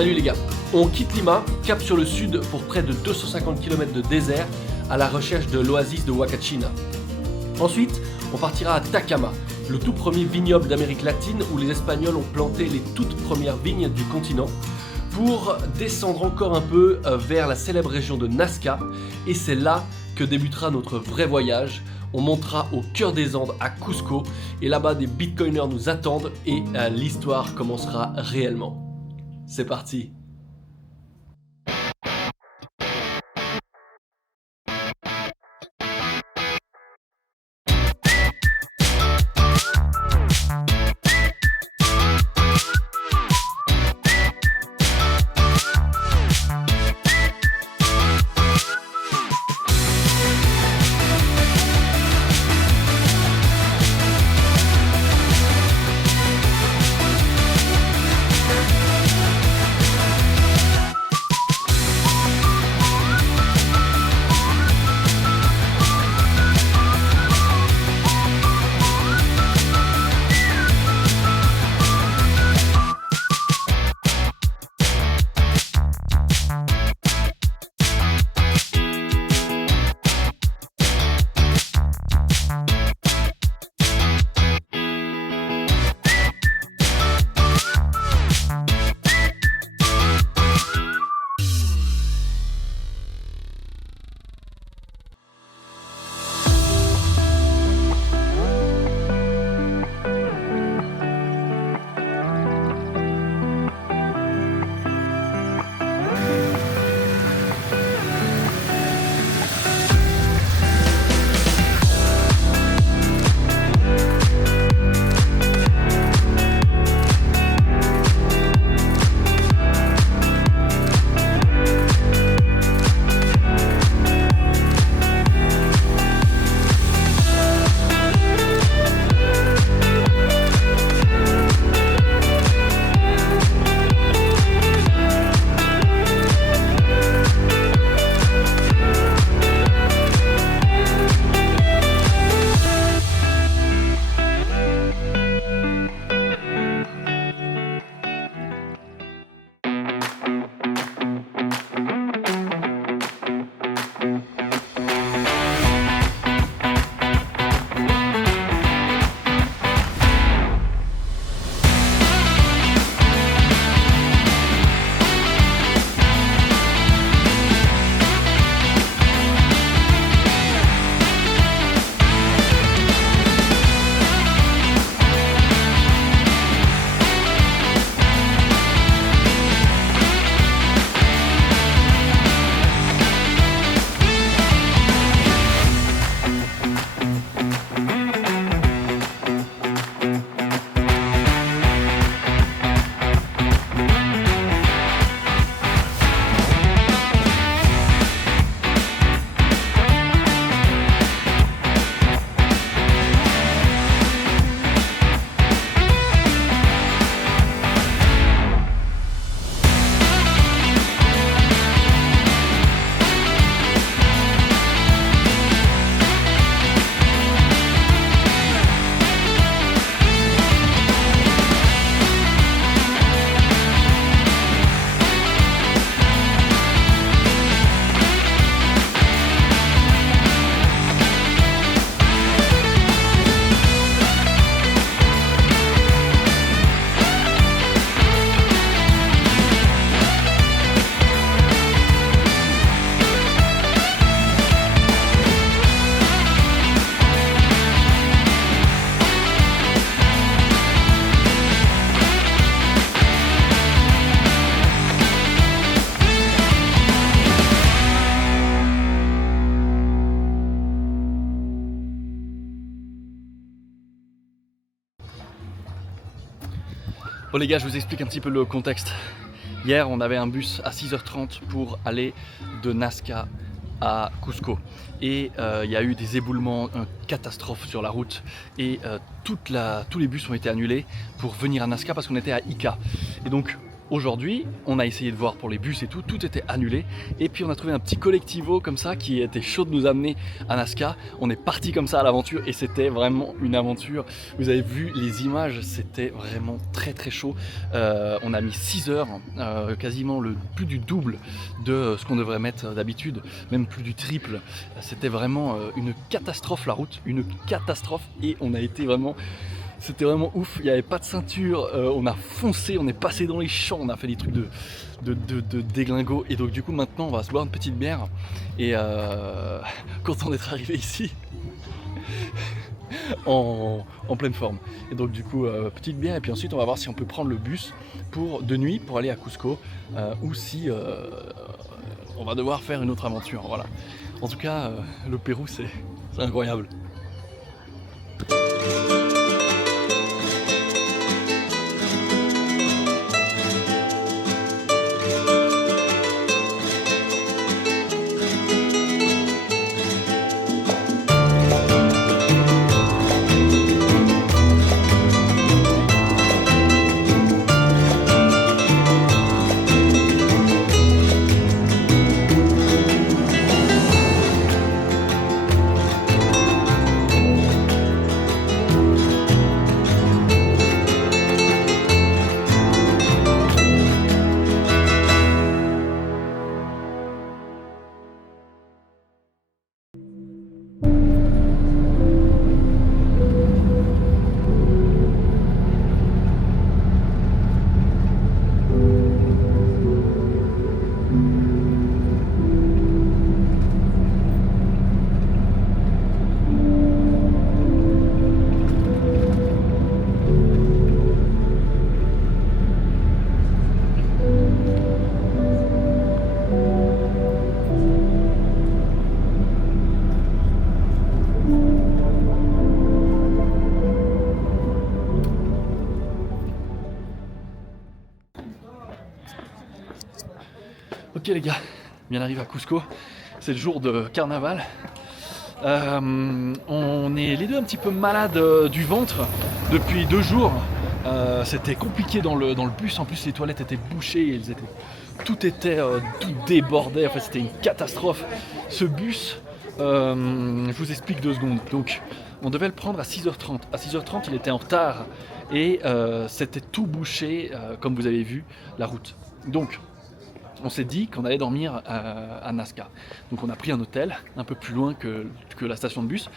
Salut les gars, on quitte Lima, cap sur le sud pour près de 250 km de désert à la recherche de l'oasis de Huacachina. Ensuite, on partira à Tacama, le tout premier vignoble d'Amérique latine où les Espagnols ont planté les toutes premières vignes du continent, pour descendre encore un peu vers la célèbre région de Nazca, et c'est là que débutera notre vrai voyage. On montera au cœur des Andes à Cusco, et là-bas des bitcoiners nous attendent et l'histoire commencera réellement. C'est parti! Bon les gars, je vous explique un petit peu le contexte. Hier, on avait un bus à 6h30 pour aller de Nazca à Cusco. Et il y a eu des éboulements, une catastrophe sur la route. Et tous les bus ont été annulés pour venir à Nazca parce qu'on était à Ica. Et donc, Aujourd'hui, on a essayé de voir pour les bus et tout était annulé. Et puis on a trouvé un petit collectivo comme ça qui était chaud de nous amener à Nazca. On est parti comme ça à l'aventure et c'était vraiment une aventure. Vous avez vu les images, c'était vraiment très très chaud. On a mis 6 heures, quasiment plus du double de ce qu'on devrait mettre d'habitude, même plus du triple. C'était vraiment une catastrophe la route, une catastrophe et on a été vraiment... C'était vraiment ouf, il n'y avait pas de ceinture, on a foncé, on est passé dans les champs, on a fait des trucs de déglingo et donc du coup maintenant on va se boire une petite bière et content d'être arrivé ici en pleine forme. Et donc du coup petite bière et puis ensuite on va voir si on peut prendre le bus de nuit pour aller à Cusco ou si on va devoir faire une autre aventure. Voilà. En tout cas le Pérou c'est incroyable. Ok les gars, bien arrivé à Cusco, c'est le jour de carnaval. On est les deux un petit peu malades du ventre depuis 2 jours. C'était compliqué dans le bus, en plus les toilettes étaient bouchées, tout débordait, enfin c'était une catastrophe. Ce bus, je vous explique 2 secondes. Donc on devait le prendre à 6h30. À 6h30 il était en retard et c'était tout bouché, comme vous avez vu, la route. Donc on s'est dit qu'on allait dormir à Nazca. Donc on a pris un hôtel un peu plus loin que la station de bus.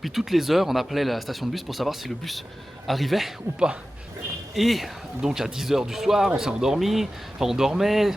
Puis toutes les heures, on appelait la station de bus pour savoir si le bus arrivait ou pas. Et donc à 10h du soir, on s'est endormi, enfin on dormait,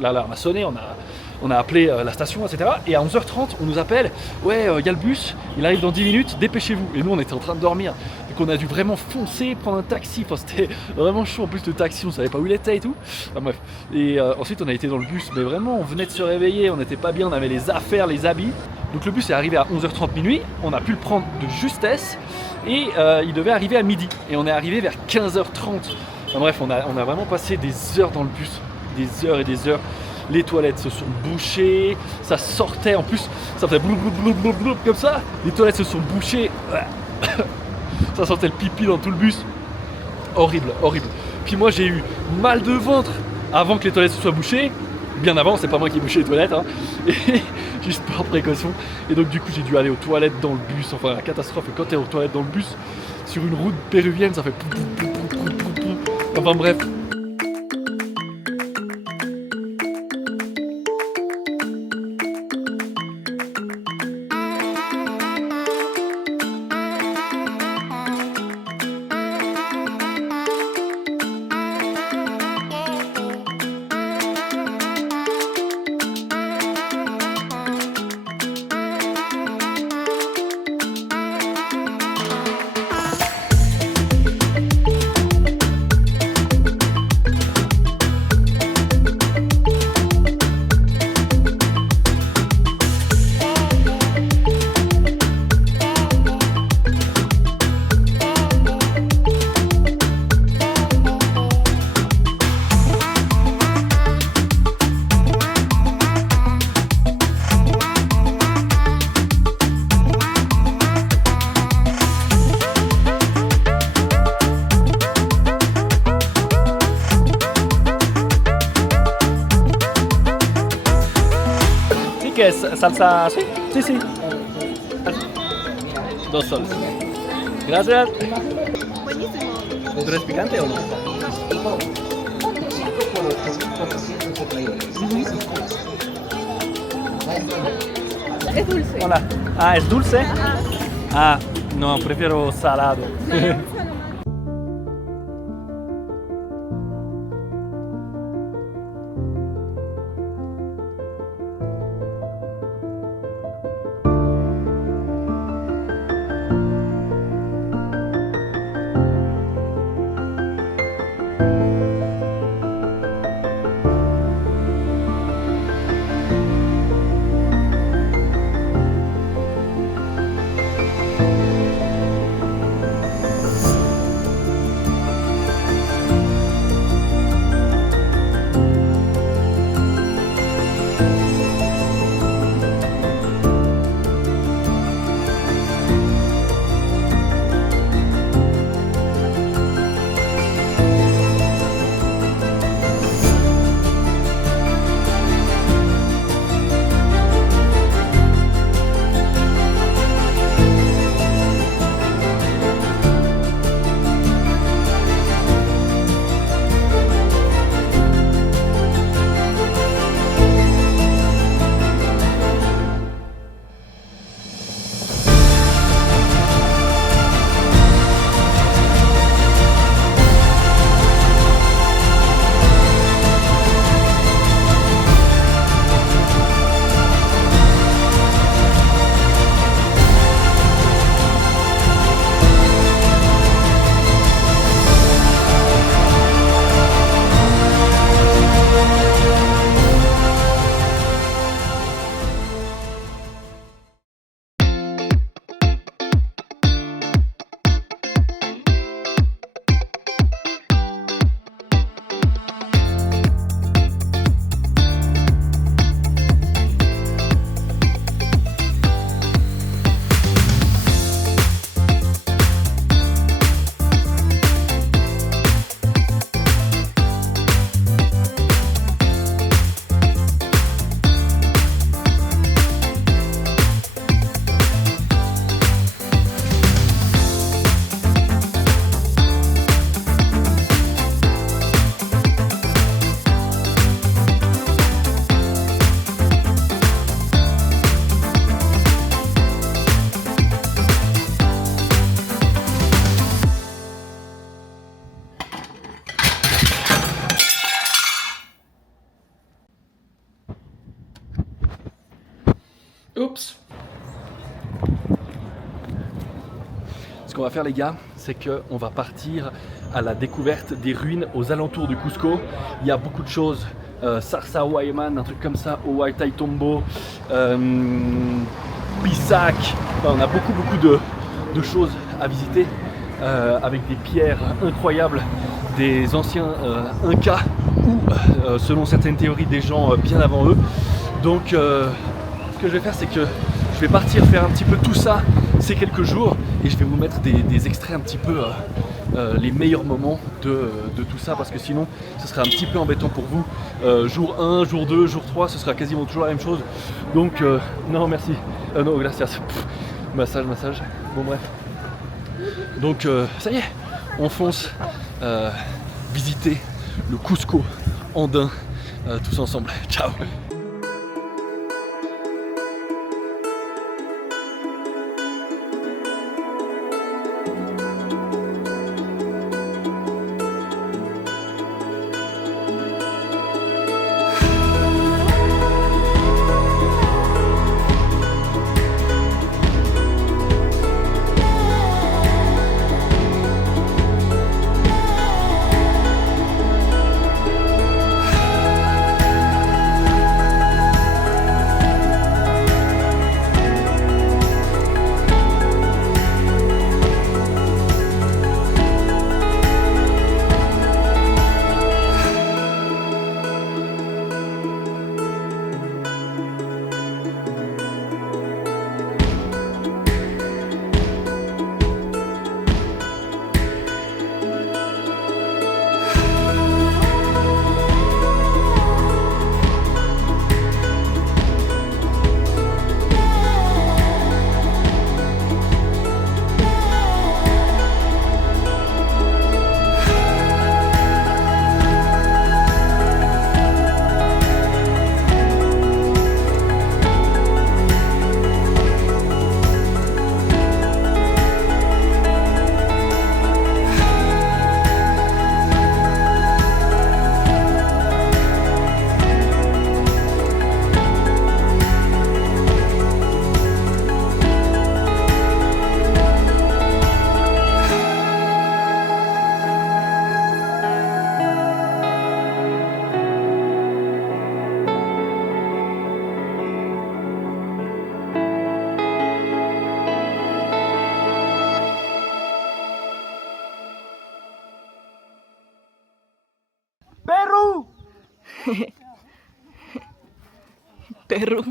l'alarme a sonné, on a appelé la station, etc. Et à 11h30, on nous appelle, ouais, y a le bus, il arrive dans 10 minutes, dépêchez-vous. Et nous, on était en train de dormir. Donc on a dû vraiment foncer, prendre un taxi, enfin c'était vraiment chaud. En plus le taxi, on savait pas où il était et tout. Enfin bref. Et ensuite, on a été dans le bus, mais vraiment, on venait de se réveiller, on n'était pas bien, on avait les affaires, les habits. Donc le bus est arrivé à 11h30 minuit, on a pu le prendre de justesse. Et il devait arriver à midi. Et on est arrivé vers 15h30. Enfin bref, on a vraiment passé des heures dans le bus. Des heures et des heures. Les toilettes se sont bouchées. Ça sortait. En plus, ça faisait blou blou blou blou blou comme ça. Les toilettes se sont bouchées. Ça sentait le pipi dans tout le bus. Horrible, horrible. Puis moi, j'ai eu mal de ventre avant que les toilettes se soient bouchées. Bien avant, c'est pas moi qui ai bouché les toilettes. Hein. Et juste par précaution. Et donc du coup j'ai dû aller aux toilettes dans le bus, enfin la catastrophe. Et quand t'es aux toilettes dans le bus, sur une route péruvienne, ça fait enfin bref. es salsa así? Sí, sí. Dos soles. Gracias. Buenísimo. ¿Tú eres picante o no? Es dulce. Hola. Ah, ¿es dulce? Ajá. Ah, no, prefiero salado. Oups. Ce qu'on va faire les gars, c'est qu'on va partir à la découverte des ruines aux alentours du Cusco. Il y a beaucoup de choses, Sarsa Huayman, un truc comme ça, Huay Tombo, Pisac, enfin, on a beaucoup de choses à visiter avec des pierres incroyables, des anciens Incas ou selon certaines théories des gens bien avant eux. Donc ce que je vais faire, c'est que je vais partir faire un petit peu tout ça ces quelques jours et je vais vous mettre des extraits un petit peu les meilleurs moments de tout ça, parce que sinon ce serait un petit peu embêtant pour vous. Jour 1, jour 2, jour 3, ce sera quasiment toujours la même chose. Donc non merci, non gracias. Massage. Bon bref. Donc ça y est, on fonce visiter le Cusco andin tous ensemble. Ciao. Perú. Perro.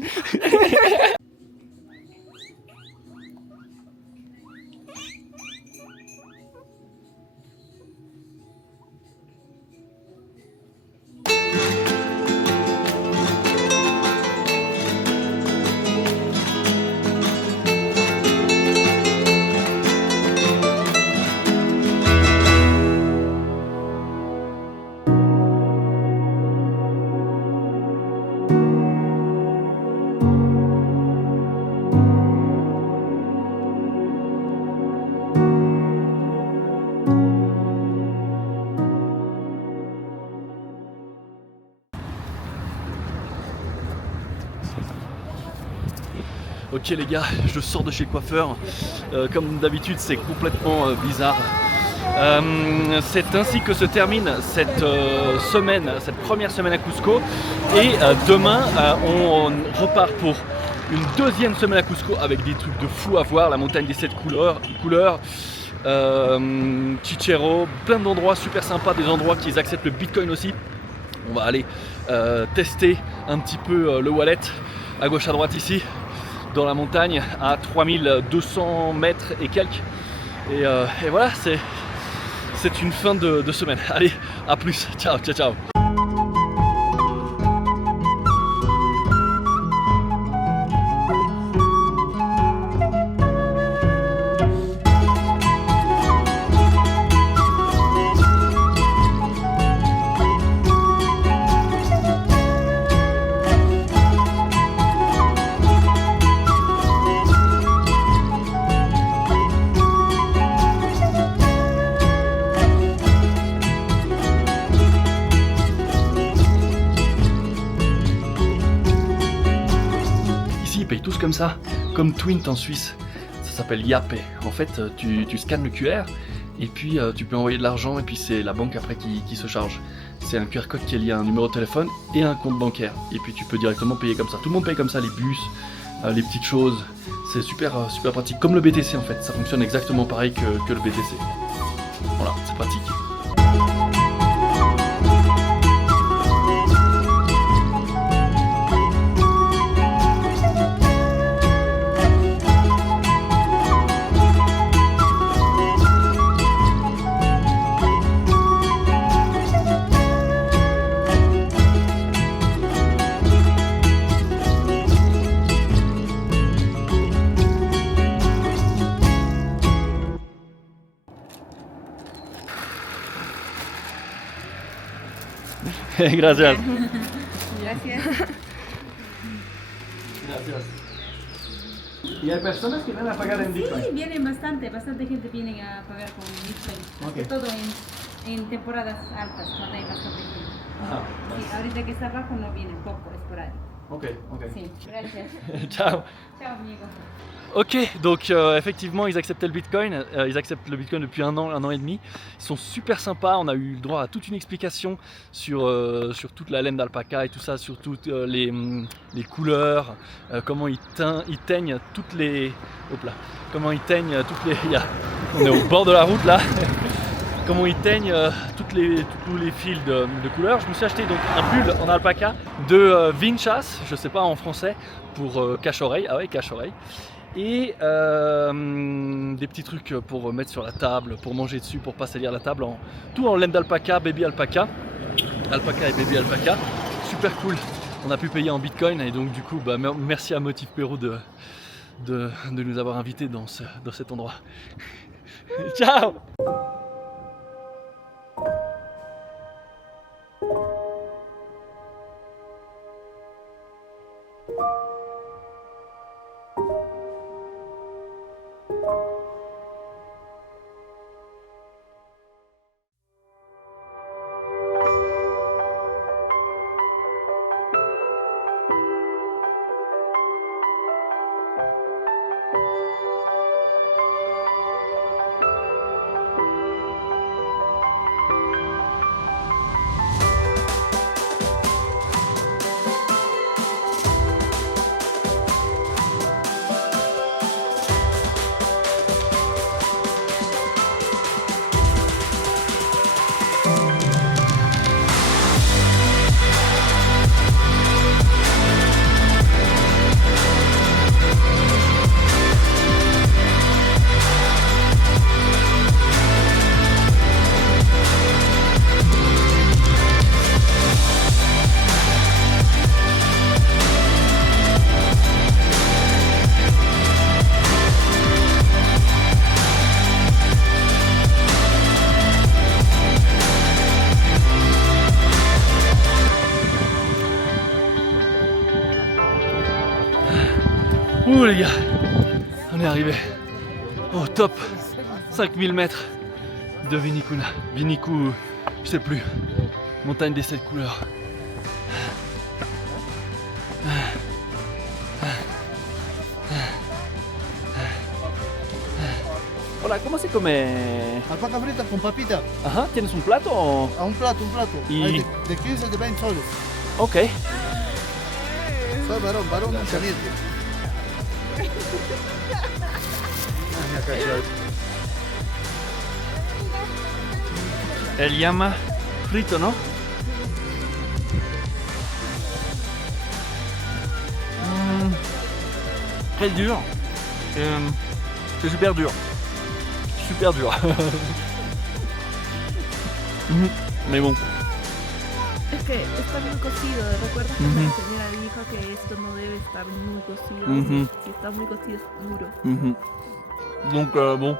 Ok les gars, je sors de chez le coiffeur. Comme d'habitude, c'est complètement bizarre. C'est ainsi que se termine cette semaine, cette première semaine à Cusco. Et demain, on repart pour une deuxième semaine à Cusco avec des trucs de fou à voir. La montagne des 7 couleurs, Chichero, plein d'endroits super sympas, des endroits qui acceptent le Bitcoin aussi. On va aller tester un petit peu le wallet à gauche à droite ici, dans la montagne à 3200 mètres et quelques. Et voilà, c'est une fin de semaine. Allez, à plus, ciao, ciao, ciao. Ils payent tous comme ça, comme Twint en Suisse. Ça s'appelle Yape. En fait, tu scannes le QR et puis tu peux envoyer de l'argent et puis c'est la banque après qui se charge. C'est un QR code qui est lié à un numéro de téléphone et un compte bancaire. Et puis tu peux directement payer comme ça. Tout le monde paye comme ça, les bus, les petites choses. C'est super pratique. Comme le BTC en fait, ça fonctionne exactement pareil que le BTC. Voilà, c'est pratique. Gracias. Gracias. ¿Y hay personas que vienen a pagar en Bitcoin? Sí, vienen bastante gente viene a pagar con Bitcoin, Ok. sobre todo en temporadas altas, cuando hay bastante gente. Ajá. Sí, ahorita que está bajo no viene, poco, esporádico. Ok. Sí, gracias. Ciao. Chao, amigo. Ok, donc effectivement ils acceptaient le Bitcoin, ils acceptent le Bitcoin depuis un an et demi. Ils sont super sympas, on a eu le droit à toute une explication sur toute la laine d'alpaca et tout ça, sur toutes les couleurs, comment ils teignent toutes les... Hop là, comment ils teignent toutes les... On est au bord de la route là. Comment ils teignent tous les fils de couleurs. Je me suis acheté donc un pull en alpaca de Vinchas, je sais pas en français, pour cache-oreille, ah ouais cache-oreille. Et des petits trucs pour mettre sur la table, pour manger dessus, pour pas salir la table, tout en laine d'alpaca, baby alpaca, alpaca et baby alpaca, super cool. On a pu payer en Bitcoin et donc du coup bah, merci à Motif Pérou de nous avoir invités dans cet endroit. Ciao. Ouh les gars, on est arrivé au top 5000 mètres de Vinicuna. Vinicu, je sais plus, montagne des 7 couleurs. Hola, ¿cómo se come? Alpaca frita con papita. Ajá, ¿tienes un plato o...? A un plato, un plato. Y- Hay de 15 de 20 soles. Ok. Soy varón, varón caliente. El llama frito, ¿no? Très dur. C'est super dur. Super dur. Mais bon. Es que está muy cocido. ¿Recuerdas que Ujú. la señora dijo que esto no debe estar muy cocido? Ujú. Si está muy cocido es duro. Donc bon.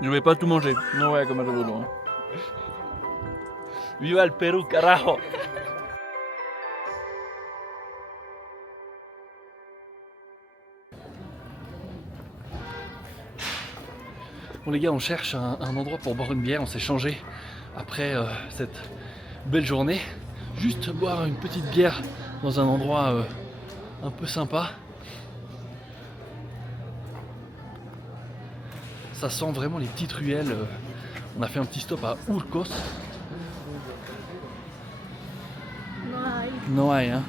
Je vais pas tout manger. No voy a comer todo. ¿Eh? Viva el Perú, carajo. Bon les gars, on cherche un endroit pour boire une bière, on s'est changé après cette belle journée. Juste boire une petite bière dans un endroit un peu sympa. Ça sent vraiment les petites ruelles. On a fait un petit stop à Urcos. No hay. No hay, hein.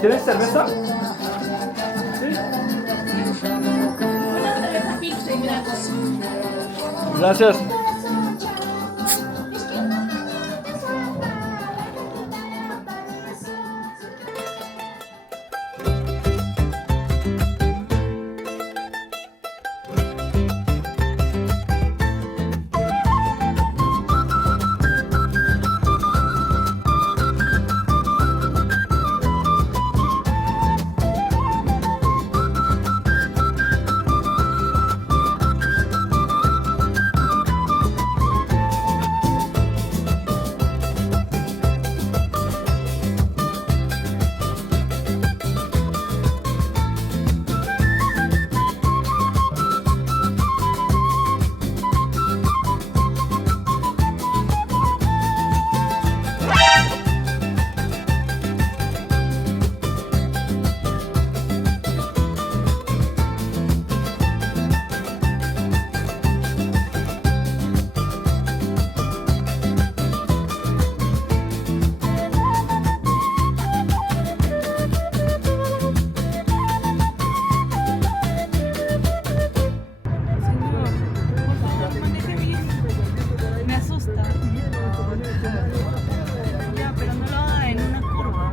¿Quieres cerveza? Gracias. Me asusta. Ya, pero no lo haga en una curva.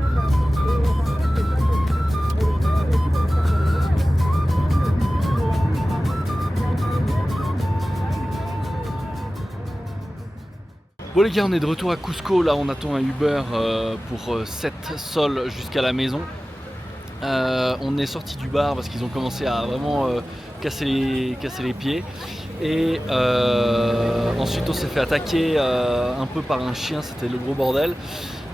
Bon les gars, on est de retour à Cusco, là on attend un Uber pour 7 sols jusqu'à la maison. On est sorti du bar parce qu'ils ont commencé à vraiment casser les pieds. Et ensuite on s'est fait attaquer un peu par un chien, c'était le gros bordel.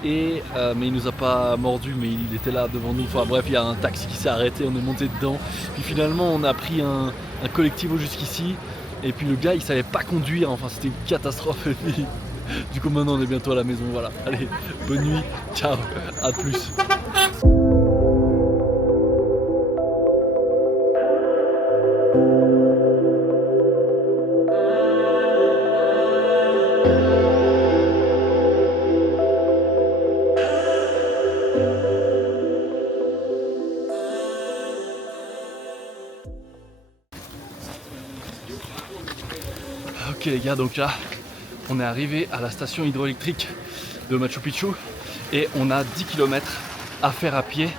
Mais il nous a pas mordu, mais il était là devant nous. Enfin bref, il y a un taxi qui s'est arrêté, on est monté dedans. Puis finalement on a pris un collectivo jusqu'ici. Et puis le gars il savait pas conduire, enfin c'était une catastrophe. Et puis, du coup maintenant on est bientôt à la maison, voilà. Allez, bonne nuit, ciao, à plus. Ok les gars, donc là on est arrivé à la station hydroélectrique de Machu Picchu et on a 10 km à faire à pied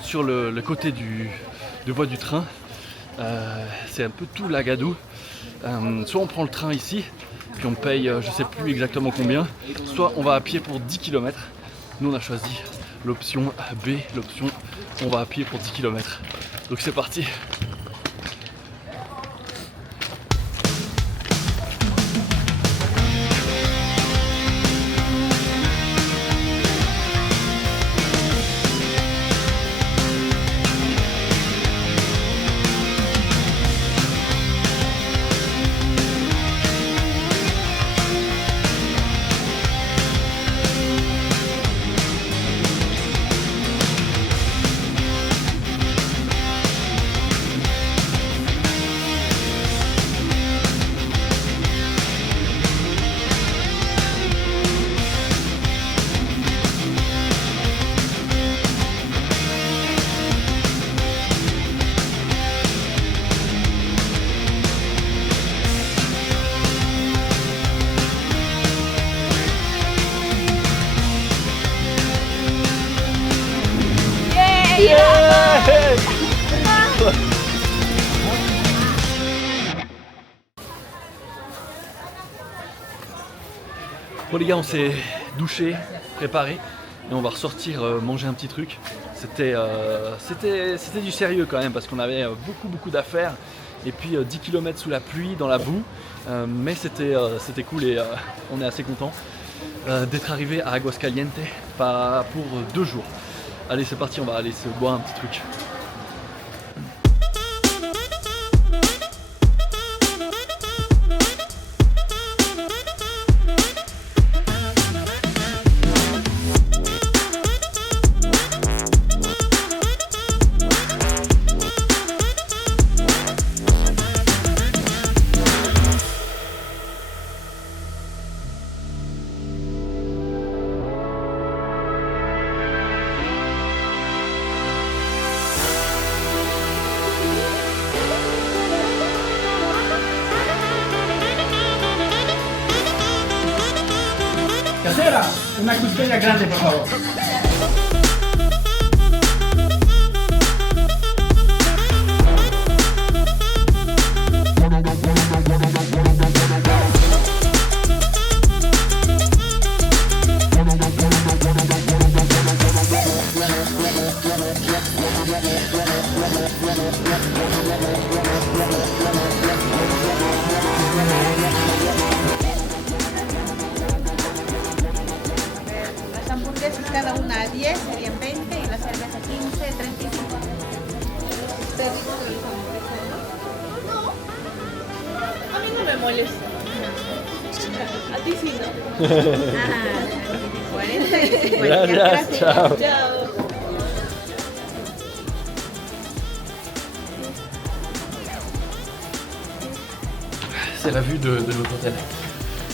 sur le côté de voie du train. C'est un peu tout lagadou. Soit on prend le train ici, puis on paye je sais plus exactement combien, soit on va à pied pour 10 km. Nous on a choisi l'option B, l'option on va à pied pour 10 km. Donc c'est parti. Bon les gars, on s'est douché, préparé et on va ressortir manger un petit truc. C'était du sérieux quand même parce qu'on avait beaucoup d'affaires et puis 10 km sous la pluie, dans la boue, mais c'était cool et on est assez content d'être arrivé à Aguascalientes pas pour 2 jours. Allez c'est parti, on va aller se boire un petit truc. Casera, una costilla grande, por favor. Las hamburguesas cada una a 10 serían 20 y la cerveza 15, 35. ¿Usted dijo que les hamburguesas, no? A mí no me molesta. A ti sí, ¿no? Ah, 40 y 50. Gracias, chao. Chao. C'est la vue de notre hôtel.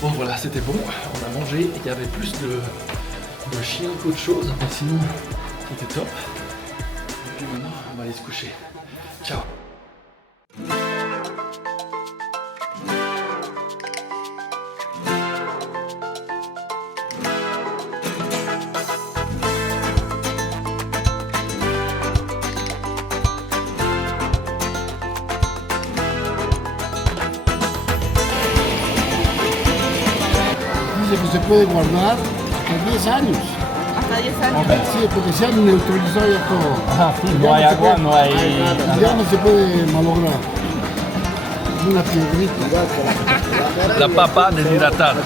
Bon voilà, c'était bon, on a mangé, il y avait plus de chiens qu'autre chose, mais sinon c'était top. Et puis maintenant on va aller se coucher. Ciao. Dice que se puede guardar hasta 10 años. Hasta 10 años. Sí, porque se han neutralizado ya todo. No hay Ya se agua, puede- no hay nada. Ya no se puede malograr. Una piedrita. La papa deshidratada.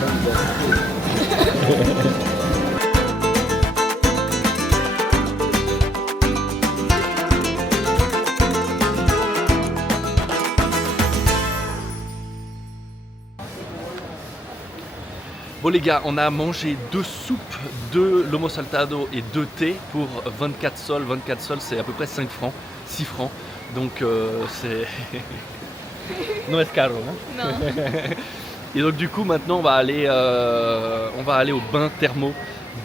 Bon les gars, on a mangé 2 soupes, 2 lomo saltado et 2 thés pour 24 sols. 24 sols c'est à peu près 5 francs, 6 francs. Donc c'est... no es caro, hein? No. Et donc du coup maintenant on va aller au bain thermo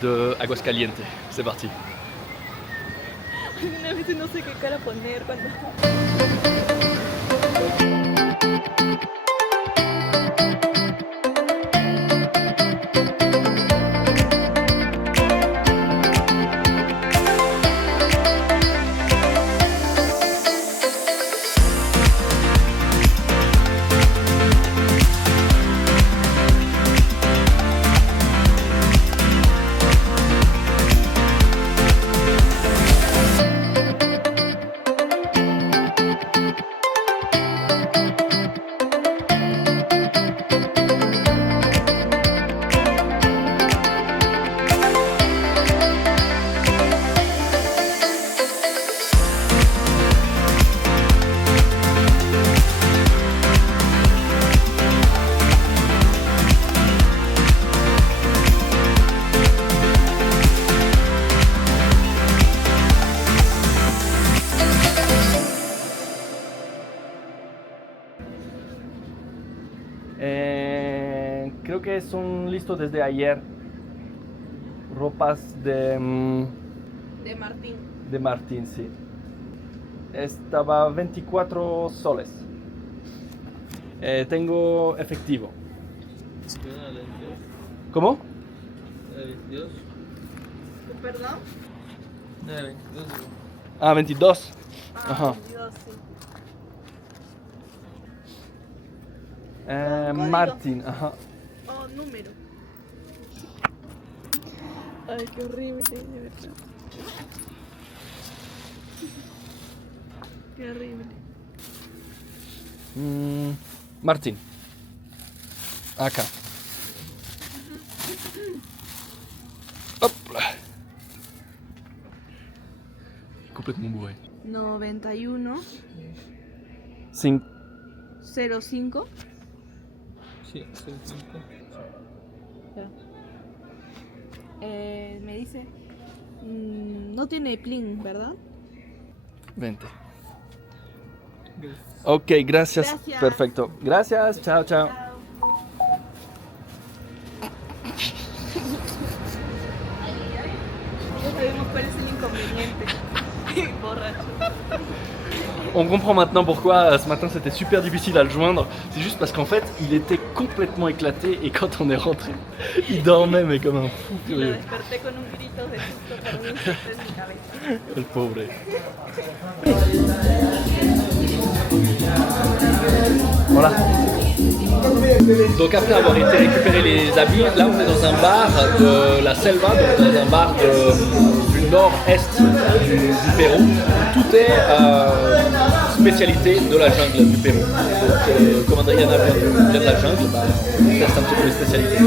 de Aguascalientes. C'est parti. A veces no sé qué cara poner cuando... que son listos desde ayer. Ropas de Martín. de Martín, sí. Estaba 24 soles. Tengo efectivo. ¿Cómo? ¿Perdón? Ah, 22. Ajá. 22, sí. Martín, ajá. Oh, número. Ay, qué horrible, de verdad. Qué horrible. Martín. Acá. Hop là. Complètement bourré. 91 5. 05. Sí, 05. Me dice. No tiene plin, ¿verdad? 20. Ok, gracias. Gracias. Perfecto. Gracias. Chao, chao. Ya sabemos cuál es el inconveniente. Borracho. On comprend maintenant pourquoi ce matin c'était super difficile à le joindre. C'est juste parce qu'en fait, il était complètement éclaté et quand on est rentré, il dormait mais comme un fou Lo furieux. desperté con un grito de susto para mí en mi cabeza. Le pauvre. Voilà. Donc après avoir été récupérer les habits, là on est dans un bar de la Selva, donc dans un bar du nord-est du Pérou. Tout est spécialité de la jungle du Pérou. Donc comme Adriana vient de la jungle, bah, on teste un petit peu les spécialités.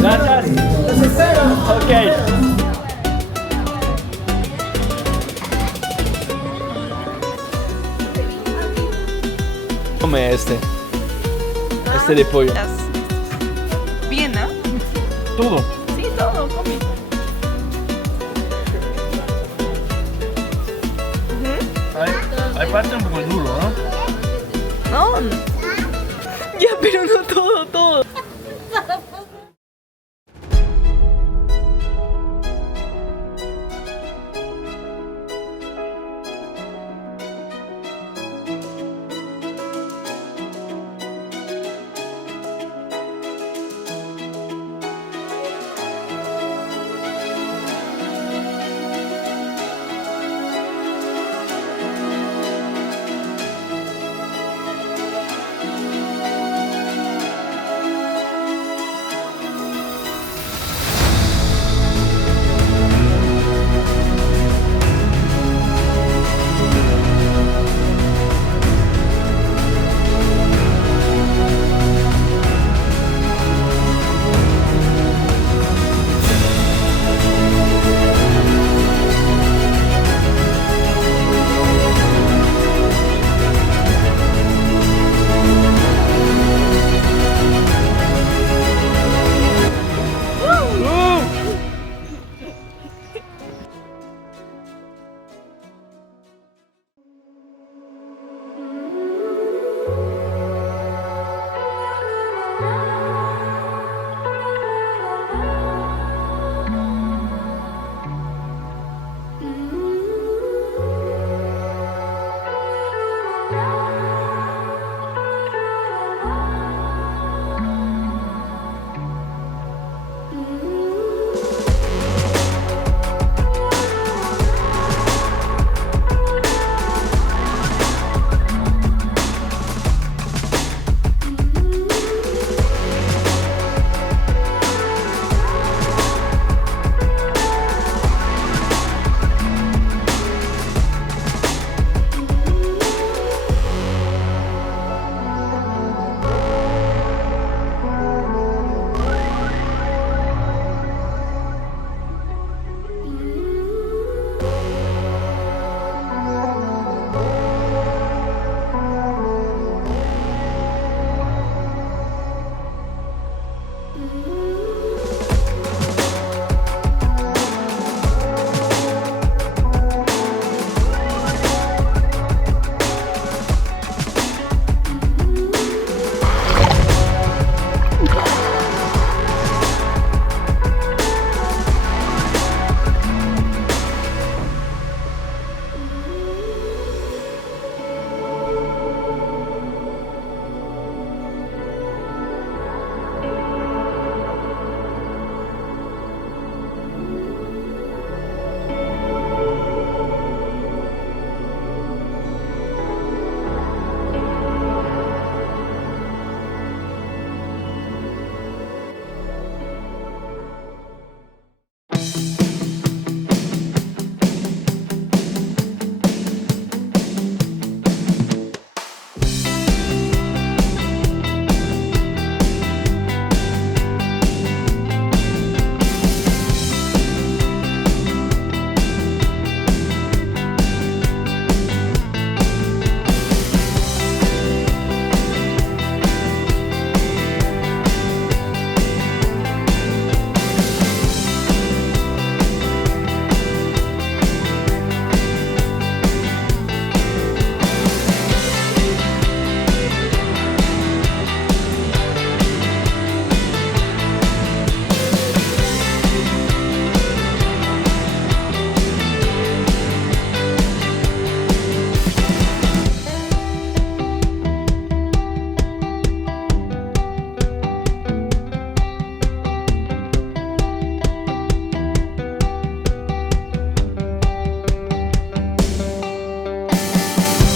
Gracias. Ok. Come este. Este de pollo. Bien, ¿no? Todo. Sí, todo, come. Hay parte un poco duro, ¿no? No. Ya, pero no todo, todo.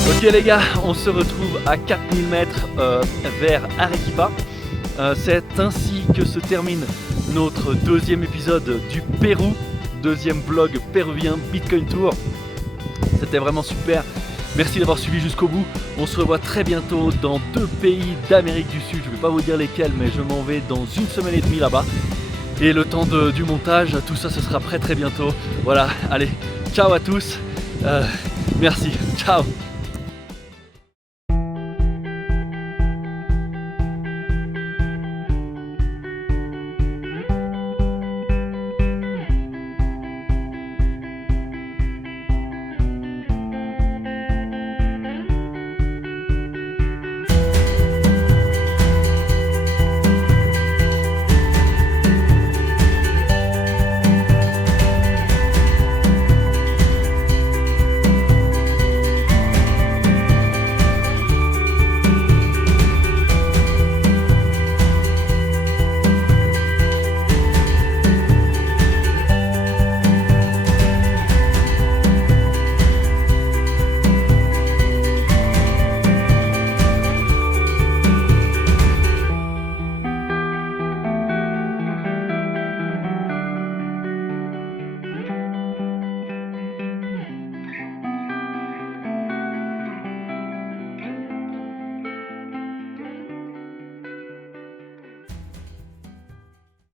Ok les gars, on se retrouve à 4000 mètres vers Arequipa. C'est ainsi que se termine notre deuxième épisode du Pérou, deuxième vlog péruvien Bitcoin Tour. C'était vraiment super. Merci d'avoir suivi jusqu'au bout. On se revoit très bientôt dans 2 pays d'Amérique du Sud. Je ne vais pas vous dire lesquels, mais je m'en vais dans 1 semaine et demie là-bas. Et le temps du montage, tout ça, ce sera prêt très bientôt. Voilà, allez, ciao à tous. Merci, ciao.